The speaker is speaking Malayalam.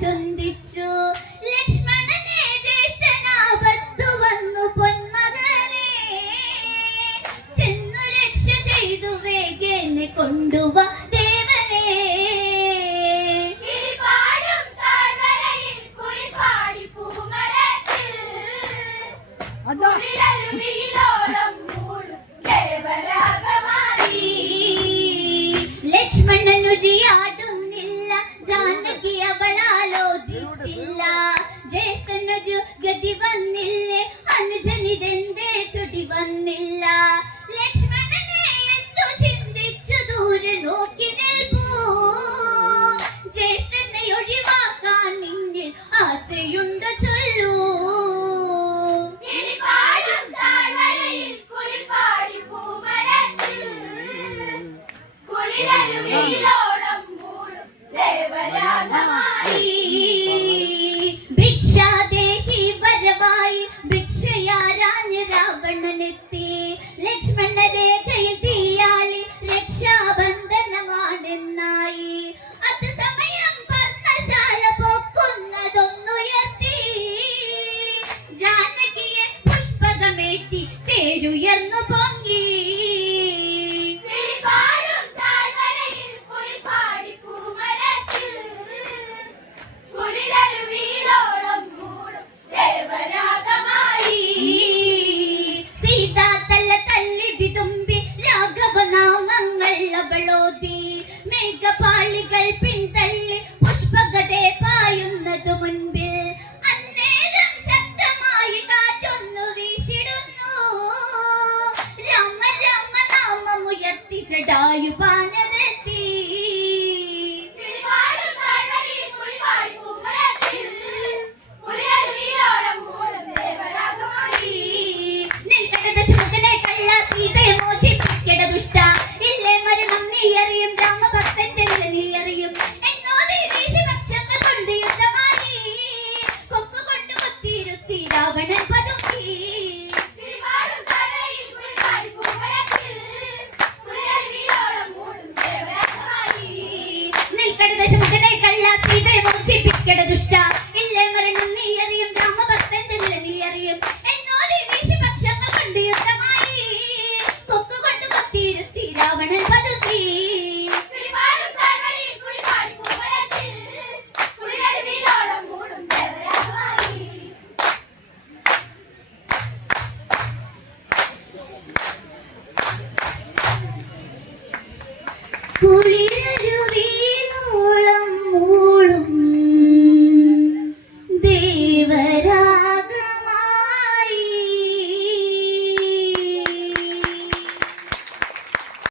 ചൊന്തിച്ചു. ലക്ഷ്മണനെ ജ്യേഷ്ഠനാപത്തു വന്നു പൊന്മകനെ, ചെന്നു രക്ഷ ചെയ്തു വേഗേനെ കൊണ്ടുവാ ദേവനെ. ലക്ഷ്മണനുരിയാടുന്നില്ല, ജാനകി അവളാലോചിച്ചില്ല. ജ്യേഷ്ഠനൊരു ഗതി വന്നില്ലേ, അനുജനിതെന്തേ ചുടി വന്നില്ല. ലക്ഷ്മണനെ എന്തു ചിന്തിച്ചു ദൂരെ നോക്കി നിൽപ്പൂ. ജ്യേഷ്ഠനെ ഒഴിവാക്കാൻ നിന്നിൽ ആശയുണ്ടോ ചൊല്ലൂ. ഭിക്ഷാദേഹി വരവായി ഭിക്ഷയാരാഞ്ഞ് രാവണനെത്തി. ലക്ഷ്മണ രേഖയിൽ തീയാളി രക്ഷാബന്ധനമാണെന്നായി. അത് സമയം പർണശാല പൊക്കുന്നതൊന്നുയർത്തി. ജാനകിയെ പുഷ്പകമേറ്റി തേരുയർന്നു പൊങ്ങി. മേഘപാളികൾ പിന്തള്ളി പുഷ്പകതേ പായുന്നതു മുൻപിൽ. അന്നേരം ശക്തമായി കാറ്റൊന്നു വീശിടുന്നു. രാമ രാമ നാമമുയർത്തി ജടായുപാനതെത്തി. നിൽക്കട ദശമുഖനെ കള്ള സീതയെ മോചിപ്പിക്കട ദുഷ്ട. ഇല്ലേ മരണം നീ അറിയും, രാമഭക്തന്റെ നില നീ അറിയും. എന്നോതി ദേശപക്ഷങ്ങൾ കൊണ്ട് യുദ്ധമാടി. കൊക്കുകൊണ്ട് കുത്തിയിരുത്തി രാവണൻ പതുക്കി. നിൽക്കട ദശമുഖനെ കള്ള സീതയെ മോചിപ്പിക്കട ദുഷ്ട.